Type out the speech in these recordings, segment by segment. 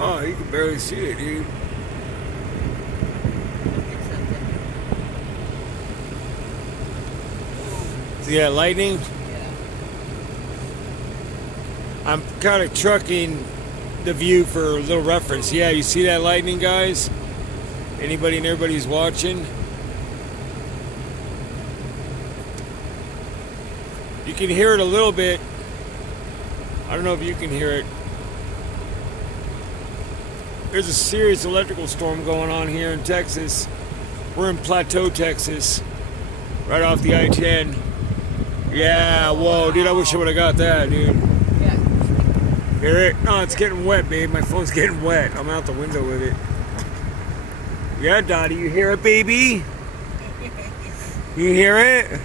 Oh, you can barely see it, dude. See that lightning? Yeah. I'm kind of trucking the view for a little reference. Yeah, you see that lightning, guys? Anybody and everybody's watching? You can hear it a little bit. I don't know if you can hear it. There's a serious electrical storm going on here in Texas. We're in Plateau, Texas, right off the I-10. Yeah, whoa, dude, I wish I would have got that, dude. Yeah. Hear it? No, it's getting wet, babe. My phone's getting wet. I'm out the window with it. Yeah, Dottie, you hear it, baby? You hear it?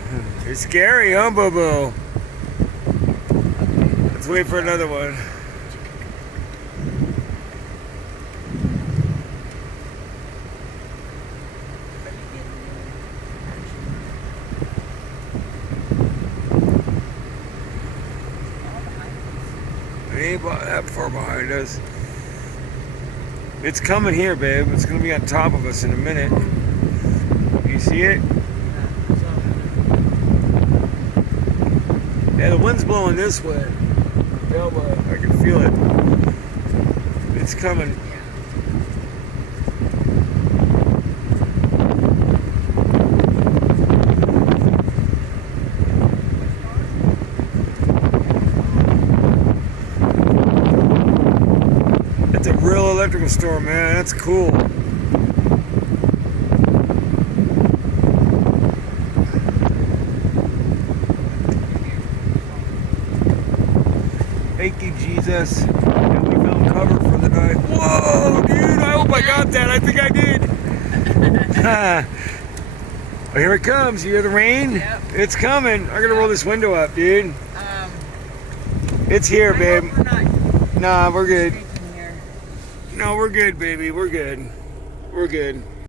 It's scary, huh, Boo-Boo? Let's wait for another one. It ain't that far behind us. It's coming here, babe. It's gonna be on top of us in a minute. You see it? Yeah, the wind's blowing this way. I can feel it. It's coming. It's a real electrical storm, man. That's cool. Thank you, Jesus. And we found cover for the night. Whoa, dude, I hope I got that. I think I did. Oh, here it comes. You hear the rain? Yep. It's coming. I'm going to roll this window up, dude. It's here, babe. Nah, we're good. No, we're good, baby. We're good. We're good.